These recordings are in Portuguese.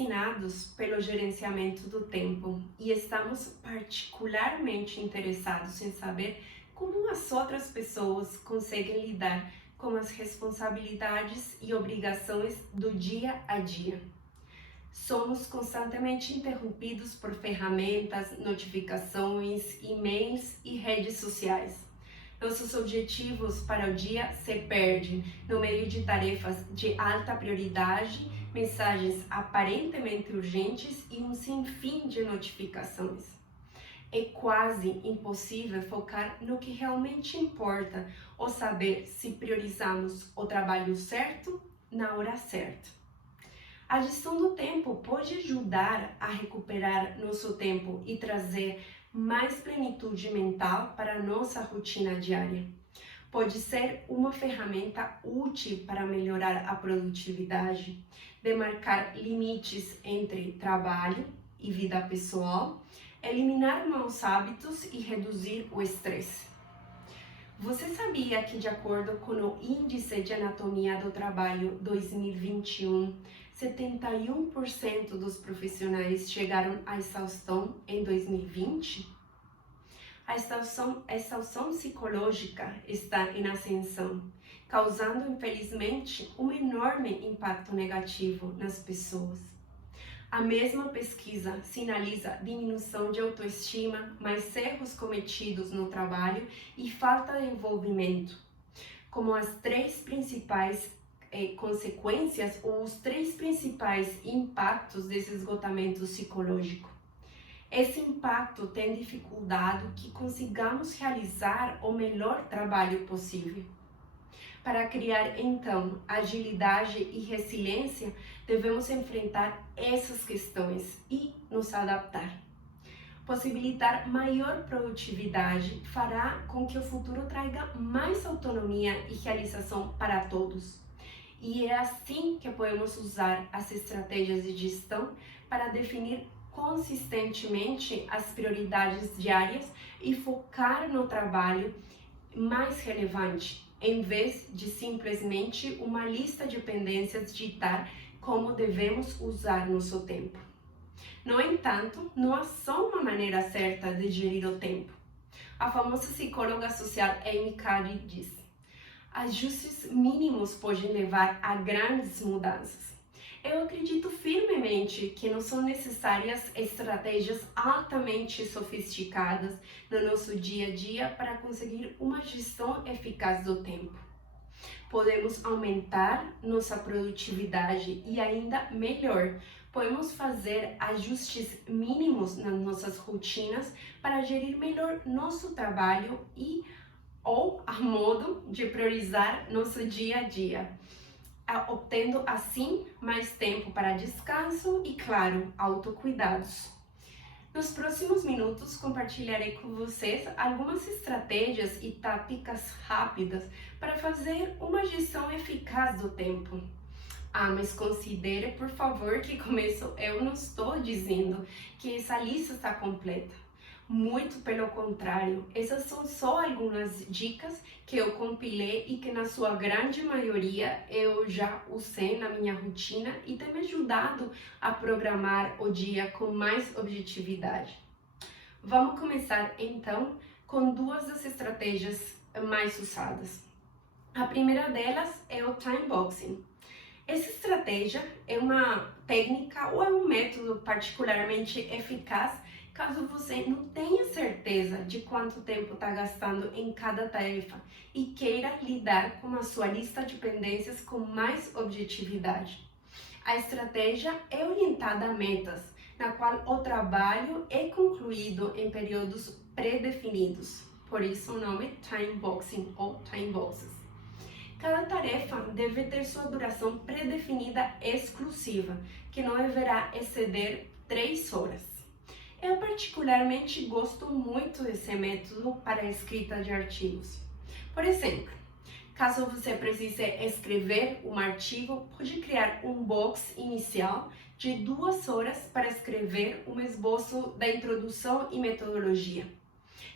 fascinados pelo gerenciamento do tempo e estamos particularmente interessados em saber como as outras pessoas conseguem lidar com as responsabilidades e obrigações do dia a dia. Somos constantemente interrompidos por ferramentas, notificações, e-mails e redes sociais. Nossos objetivos para o dia se perdem no meio de tarefas de alta prioridade, mensagens aparentemente urgentes e um sinfim de notificações. É quase impossível focar no que realmente importa ou saber se priorizamos o trabalho certo na hora certa. A gestão do tempo pode ajudar a recuperar nosso tempo e trazer mais plenitude mental para a nossa rotina diária. Pode ser uma ferramenta útil para melhorar a produtividade, demarcar limites entre trabalho e vida pessoal, eliminar maus hábitos e reduzir o estresse. Você sabia que, de acordo com o Índice de Anatomia do Trabalho 2021, 71% dos profissionais chegaram à exaustão em 2020? A exaustão psicológica está em ascensão, causando, infelizmente, um enorme impacto negativo nas pessoas. A mesma pesquisa sinaliza diminuição de autoestima, mais erros cometidos no trabalho e falta de envolvimento, como as três principais consequências ou os três principais impactos desse esgotamento psicológico. Esse impacto tem dificultado que consigamos realizar o melhor trabalho possível. Para criar, então, agilidade e resiliência, devemos enfrentar essas questões e nos adaptar. Possibilitar maior produtividade fará com que o futuro traga mais autonomia e realização para todos. E é assim que podemos usar as estratégias de gestão para definir consistentemente as prioridades diárias e focar no trabalho mais relevante, em vez de simplesmente uma lista de pendências ditar como devemos usar nosso tempo. No entanto, não há só uma maneira certa de gerir o tempo. A famosa psicóloga social Amy Cuddy diz: ajustes mínimos podem levar a grandes mudanças. Eu acredito firmemente que não são necessárias estratégias altamente sofisticadas no nosso dia a dia para conseguir uma gestão eficaz do tempo. Podemos aumentar nossa produtividade e, ainda melhor, podemos fazer ajustes mínimos nas nossas rotinas para gerir melhor nosso trabalho ou a modo de priorizar nosso dia a dia, obtendo assim mais tempo para descanso e, claro, autocuidados. Nos próximos minutos compartilharei com vocês algumas estratégias e táticas rápidas para fazer uma gestão eficaz do tempo. Mas considere, por favor, que começo eu não estou dizendo que essa lista está completa. Muito pelo contrário, essas são só algumas dicas que eu compilei e que na sua grande maioria eu já usei na minha rotina e tem me ajudado a programar o dia com mais objetividade. Vamos começar então com duas das estratégias mais usadas. A primeira delas é o time boxing. Essa estratégia é uma técnica ou é um método particularmente eficaz caso você não tenha certeza de quanto tempo está gastando em cada tarefa e queira lidar com a sua lista de pendências com mais objetividade. A estratégia é orientada a metas, na qual o trabalho é concluído em períodos pré-definidos, por isso o nome time boxing ou time boxes. Cada tarefa deve ter sua duração pré-definida exclusiva, que não deverá exceder 3 horas. Eu particularmente gosto muito desse método para a escrita de artigos. Por exemplo, caso você precise escrever um artigo, pode criar um box inicial de 2 horas para escrever um esboço da introdução e metodologia.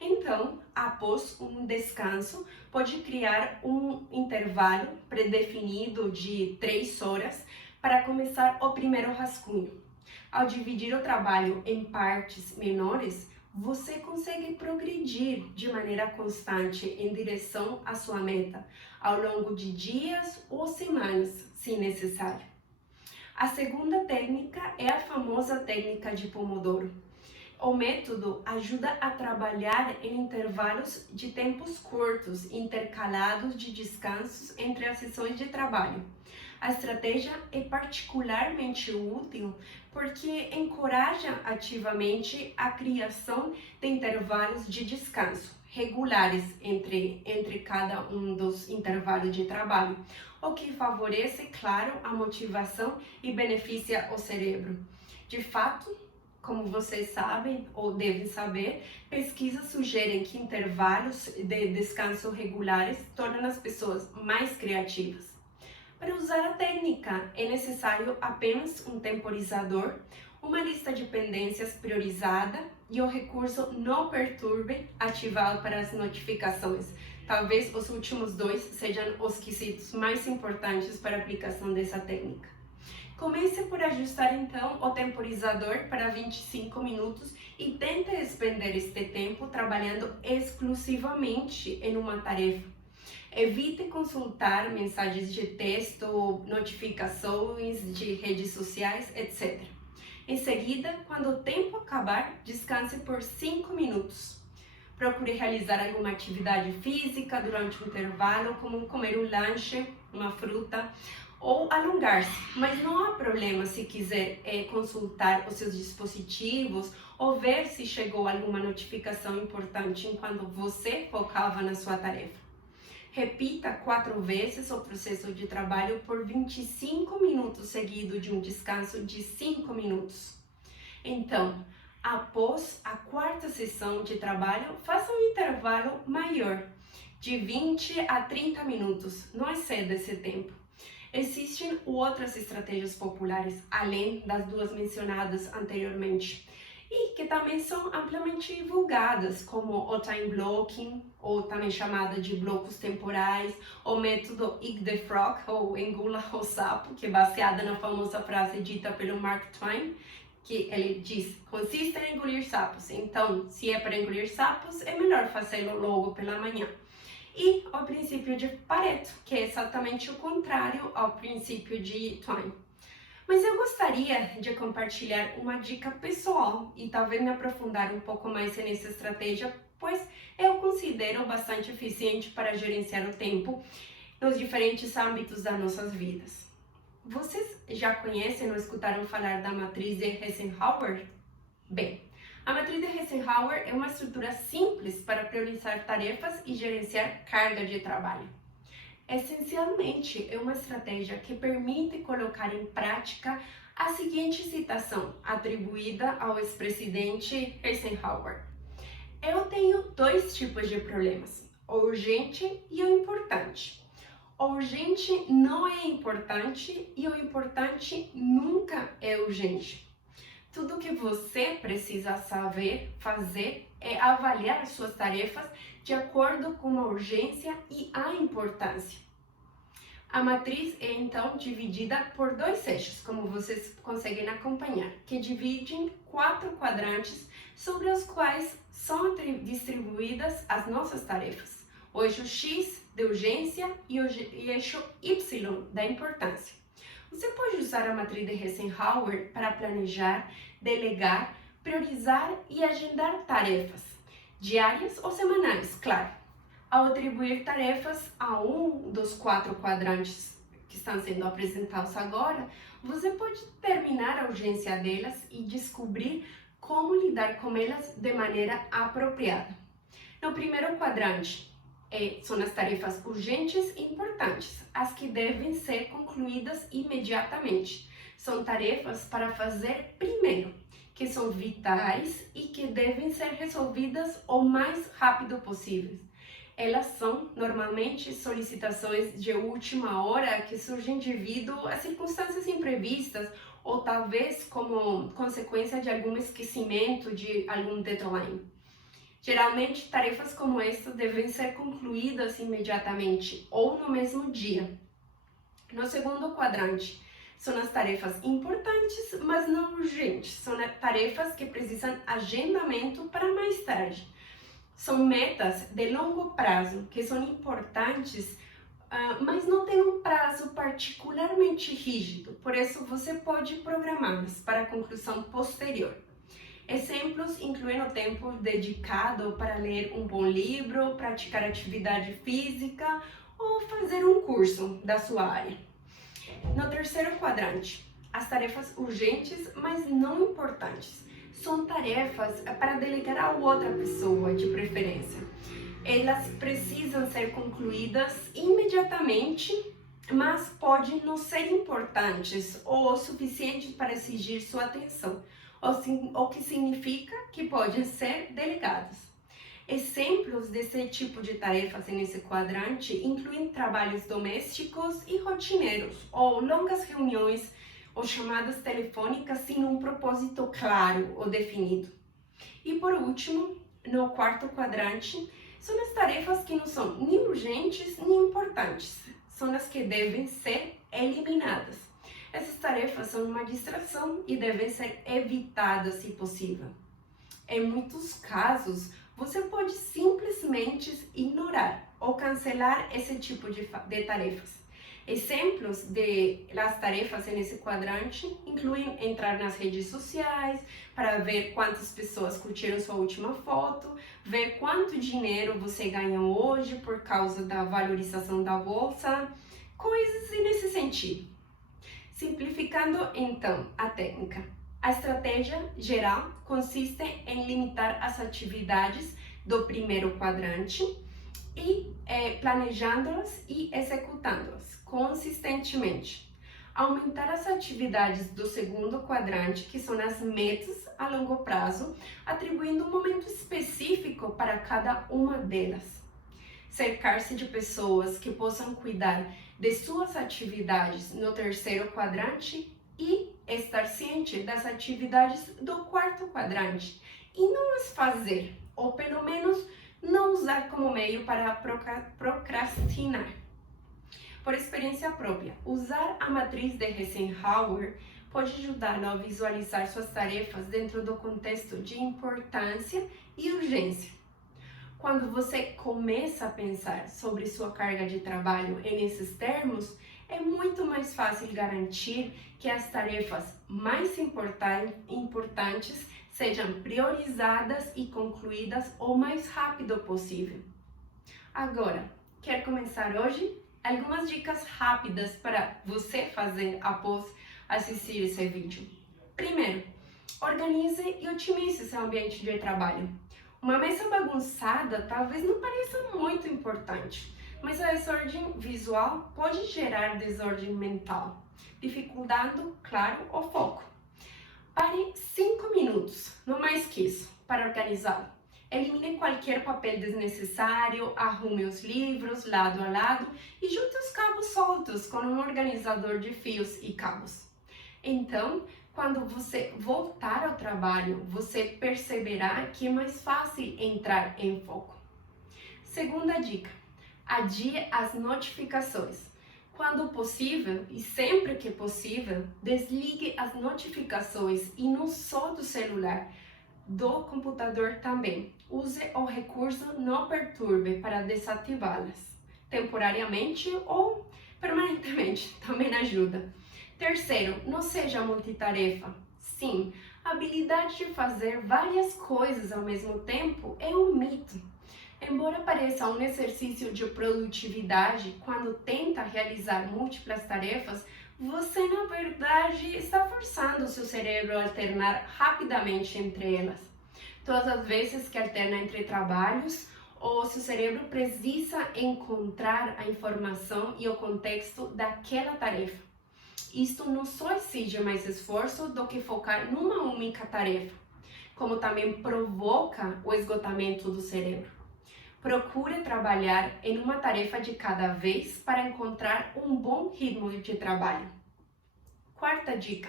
Então, após um descanso, pode criar um intervalo pré-definido de 3 horas para começar o primeiro rascunho. Ao dividir o trabalho em partes menores, você consegue progredir de maneira constante em direção à sua meta, ao longo de dias ou semanas, se necessário. A segunda técnica é a famosa técnica de Pomodoro. O método ajuda a trabalhar em intervalos de tempos curtos, intercalados de descansos entre as sessões de trabalho. A estratégia é particularmente útil porque encoraja ativamente a criação de intervalos de descanso regulares entre cada um dos intervalos de trabalho, o que favorece, claro, a motivação e beneficia o cérebro. De fato, como vocês sabem ou devem saber, pesquisas sugerem que intervalos de descanso regulares tornam as pessoas mais criativas. Para usar a técnica, é necessário apenas um temporizador, uma lista de pendências priorizada e o recurso Não Perturbe ativado para as notificações. Talvez os últimos dois sejam os quesitos mais importantes para a aplicação dessa técnica. Comece por ajustar então o temporizador para 25 minutos e tente expender este tempo trabalhando exclusivamente em uma tarefa. Evite consultar mensagens de texto, notificações de redes sociais, etc. Em seguida, quando o tempo acabar, descanse por 5 minutos. Procure realizar alguma atividade física durante o intervalo, como comer um lanche, uma fruta, ou alongar-se, mas não há problema se quiser consultar os seus dispositivos ou ver se chegou alguma notificação importante enquanto você focava na sua tarefa. Repita 4 vezes o processo de trabalho por 25 minutos seguido de um descanso de 5 minutos. Então, após a quarta sessão de trabalho, faça um intervalo maior, de 20 a 30 minutos, não exceda esse tempo. Existem outras estratégias populares, além das duas mencionadas anteriormente, e que também são amplamente divulgadas, como o time blocking, ou também chamada de blocos temporais, o método Eat the Frog, ou engula o sapo, que é baseada na famosa frase dita pelo Mark Twain, que ele diz, consiste em engolir sapos, então se é para engolir sapos, é melhor fazê-lo logo pela manhã. E o princípio de Pareto, que é exatamente o contrário ao princípio de Twain. Mas eu gostaria de compartilhar uma dica pessoal e talvez me aprofundar um pouco mais nessa estratégia, pois eu considero bastante eficiente para gerenciar o tempo nos diferentes âmbitos das nossas vidas. Vocês já conhecem ou escutaram falar da matriz de Eisenhower? Bem, a matriz de Eisenhower é uma estrutura simples para priorizar tarefas e gerenciar carga de trabalho. Essencialmente, é uma estratégia que permite colocar em prática a seguinte citação, atribuída ao ex-presidente Eisenhower. Eu tenho 2 tipos de problemas, o urgente e o importante. O urgente não é importante e o importante nunca é urgente. Tudo que você precisa saber fazer é avaliar suas tarefas de acordo com a urgência e a importância. A matriz é então dividida por 2 eixos, como vocês conseguem acompanhar, que dividem 4 quadrantes sobre os quais são distribuídas as nossas tarefas. O eixo X de urgência e o eixo Y da importância. Você pode usar a matriz de Eisenhower para planejar, delegar, priorizar e agendar tarefas, diárias ou semanais, claro. Ao atribuir tarefas a um dos 4 quadrantes que estão sendo apresentados agora, você pode determinar a urgência delas e descobrir como lidar com elas de maneira apropriada. No primeiro quadrante, são as tarefas urgentes e importantes, as que devem ser concluídas imediatamente. São tarefas para fazer primeiro, que são vitais e que devem ser resolvidas o mais rápido possível. Elas são normalmente solicitações de última hora que surgem devido a circunstâncias imprevistas ou talvez como consequência de algum esquecimento de algum deadline. Geralmente, tarefas como esta devem ser concluídas imediatamente ou no mesmo dia. No segundo quadrante, São as tarefas importantes, mas não urgentes. São tarefas que precisam agendamento para mais tarde. São metas de longo prazo, que são importantes, mas não tem um prazo particularmente rígido. Por isso, você pode programá-las para a conclusão posterior. Exemplos incluem o tempo dedicado para ler um bom livro, praticar atividade física ou fazer um curso da sua área. No terceiro quadrante, as tarefas urgentes, mas não importantes. São tarefas para delegar a outra pessoa, de preferência. Elas precisam ser concluídas imediatamente, mas podem não ser importantes ou suficientes para exigir sua atenção, o que significa que podem ser delegadas. Exemplos desse tipo de tarefas nesse quadrante incluem trabalhos domésticos e rotineiros, ou longas reuniões ou chamadas telefônicas sem um propósito claro ou definido. E por último, no quarto quadrante, são as tarefas que não são nem urgentes nem importantes, são as que devem ser eliminadas. Essas tarefas são uma distração e devem ser evitadas se possível. Em muitos casos, você pode simplesmente ignorar ou cancelar esse tipo de tarefas. Exemplos das tarefas nesse quadrante incluem entrar nas redes sociais para ver quantas pessoas curtiram sua última foto, ver quanto dinheiro você ganhou hoje por causa da valorização da bolsa, coisas nesse sentido. Simplificando então a técnica. A estratégia geral consiste em limitar as atividades do primeiro quadrante e planejando-las e executando-las consistentemente. Aumentar as atividades do segundo quadrante, que são as metas a longo prazo, atribuindo um momento específico para cada uma delas. Cercar-se de pessoas que possam cuidar de suas atividades no terceiro quadrante e estar ciente das atividades do quarto quadrante e não as fazer, ou pelo menos não usar como meio para procrastinar. Por experiência própria, usar a matriz de Eisenhower pode ajudar a visualizar suas tarefas dentro do contexto de importância e urgência. Quando você começa a pensar sobre sua carga de trabalho nesses termos, é muito mais fácil garantir que as tarefas mais importantes sejam priorizadas e concluídas o mais rápido possível. Agora, quer começar hoje? Algumas dicas rápidas para você fazer após assistir esse vídeo. Primeiro, organize e otimize seu ambiente de trabalho. Uma mesa bagunçada talvez não pareça muito importante, mas a desordem visual pode gerar desordem mental, dificultando, claro, o foco. Pare 5 minutos, não mais que isso, para organizá-lo. Elimine qualquer papel desnecessário, arrume os livros lado a lado e junte os cabos soltos com um organizador de fios e cabos. Então, quando você voltar ao trabalho, você perceberá que é mais fácil entrar em foco. Segunda dica: adie as notificações. Quando possível, e sempre que possível, desligue as notificações e não só do celular, do computador também. Use o recurso Não Perturbe para desativá-las, temporariamente ou permanentemente, também ajuda. Terceiro, não seja multitarefa. Sim, a habilidade de fazer várias coisas ao mesmo tempo é um mito. Embora pareça um exercício de produtividade quando tenta realizar múltiplas tarefas, você na verdade está forçando o seu cérebro a alternar rapidamente entre elas. Todas as vezes que alterna entre trabalhos, o seu cérebro precisa encontrar a informação e o contexto daquela tarefa. Isto não só exige mais esforço do que focar numa única tarefa, como também provoca o esgotamento do cérebro. Procure trabalhar em uma tarefa de cada vez para encontrar um bom ritmo de trabalho. Quarta dica: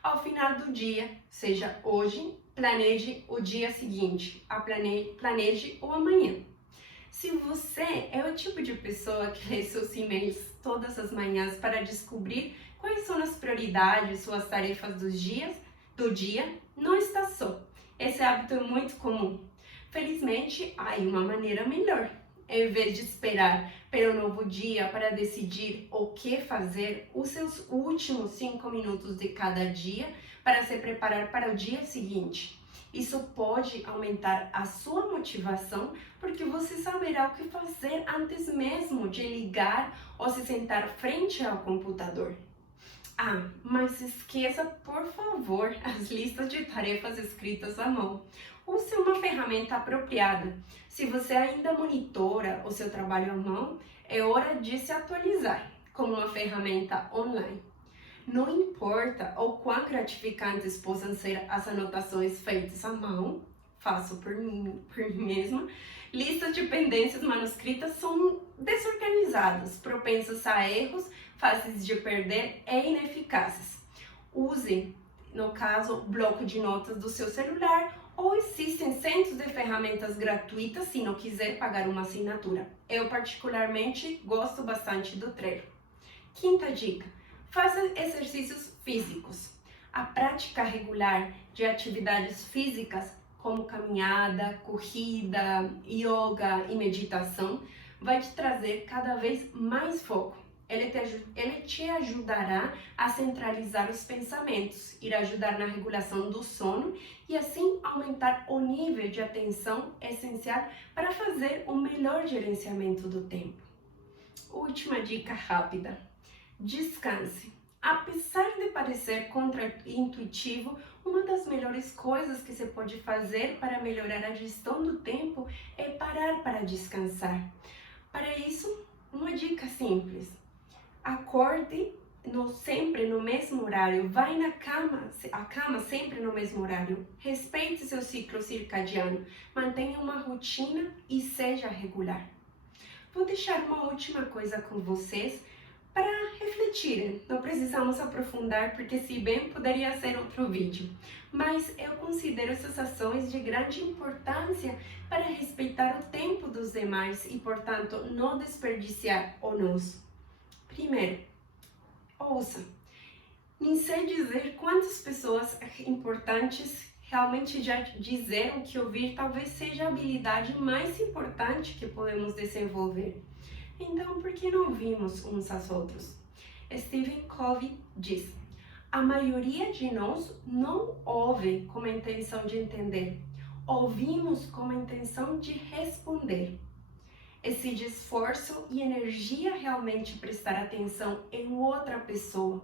ao final do dia, seja hoje, planeje o dia seguinte, planeje o amanhã. Se você é o tipo de pessoa que lê seus e-mails todas as manhãs para descobrir quais são as prioridades, suas tarefas do dia, não está só. Esse hábito é muito comum. Felizmente, há uma maneira melhor. Em vez de esperar pelo novo dia para decidir o que fazer, os seus últimos 5 minutos de cada dia para se preparar para o dia seguinte. Isso pode aumentar a sua motivação, porque você saberá o que fazer antes mesmo de ligar ou se sentar frente ao computador. Ah, mas esqueça, por favor, as listas de tarefas escritas à mão. Use uma ferramenta apropriada. Se você ainda monitora o seu trabalho à mão, é hora de se atualizar com uma ferramenta online. Não importa o quão gratificantes possam ser as anotações feitas à mão, faço por mim mesma, listas de pendências manuscritas são desorganizadas, propensas a erros, fáceis de perder e ineficazes. Use, no caso, o bloco de notas do seu celular, ou existem centros de ferramentas gratuitas se não quiser pagar uma assinatura. Eu particularmente gosto bastante do Trello. Quinta dica: faça exercícios físicos. A prática regular de atividades físicas, como caminhada, corrida, yoga e meditação, vai te trazer cada vez mais foco. Ele te ajudará a centralizar os pensamentos, irá ajudar na regulação do sono e assim aumentar o nível de atenção essencial para fazer um melhor gerenciamento do tempo. Última dica rápida: descanse. Apesar de parecer contraintuitivo, uma das melhores coisas que você pode fazer para melhorar a gestão do tempo é parar para descansar. Para isso, uma dica simples: acorde sempre no mesmo horário, vai à cama sempre no mesmo horário, respeite seu ciclo circadiano, mantenha uma rotina e seja regular. Vou deixar uma última coisa com vocês para refletirem. Não precisamos aprofundar, porque se bem poderia ser outro vídeo, mas eu considero essas ações de grande importância para respeitar o tempo dos demais e, portanto, não desperdiciar o nosso. Primeiro, ouça. Nem sei dizer quantas pessoas importantes realmente já disseram que ouvir talvez seja a habilidade mais importante que podemos desenvolver. Então, por que não ouvimos uns aos outros? Stephen Covey diz: a maioria de nós não ouve com a intenção de entender, ouvimos com a intenção de responder. Exige esforço e energia realmente prestar atenção em outra pessoa.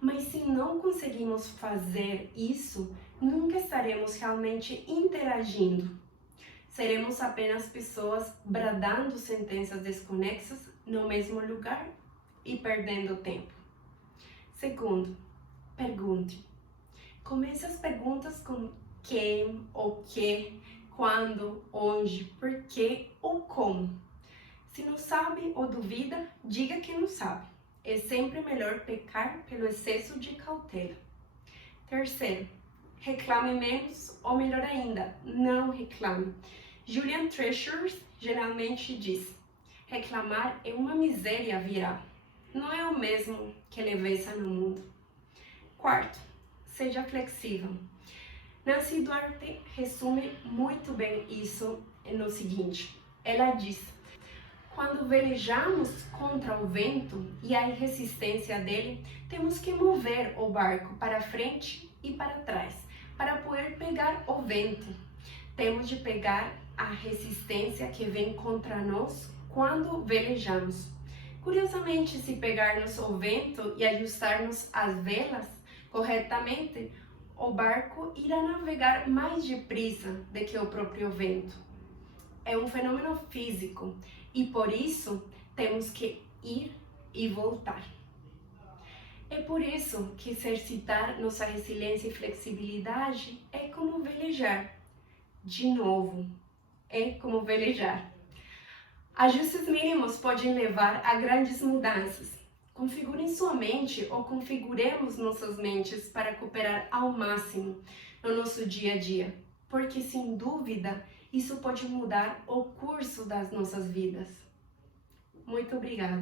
Mas se não conseguimos fazer isso, nunca estaremos realmente interagindo. Seremos apenas pessoas bradando sentenças desconexas no mesmo lugar e perdendo tempo. Segundo, pergunte. Comece as perguntas com quem, o que, quando, onde, por quê ou como. Se não sabe ou duvida, diga que não sabe. É sempre melhor pecar pelo excesso de cautela. Terceiro, reclame menos, ou melhor ainda, não reclame. Julian Treasures geralmente diz: reclamar é uma miséria viral. Não é o mesmo que leveza no mundo. Quarto, seja flexível. Nancy Duarte resume muito bem isso no seguinte: ela diz: quando velejamos contra o vento e a resistência dele, temos que mover o barco para frente e para trás, para poder pegar o vento. Temos de pegar a resistência que vem contra nós quando velejamos. Curiosamente, se pegarmos o vento e ajustarmos as velas corretamente, o barco irá navegar mais depressa do que o próprio vento. É um fenômeno físico e por isso temos que ir e voltar. É por isso que exercitar nossa resiliência e flexibilidade é como velejar. De novo, é como velejar. Ajustes mínimos podem levar a grandes mudanças. Configure sua mente ou configuremos nossas mentes para cooperar ao máximo no nosso dia a dia, porque sem dúvida isso pode mudar o curso das nossas vidas. Muito obrigada!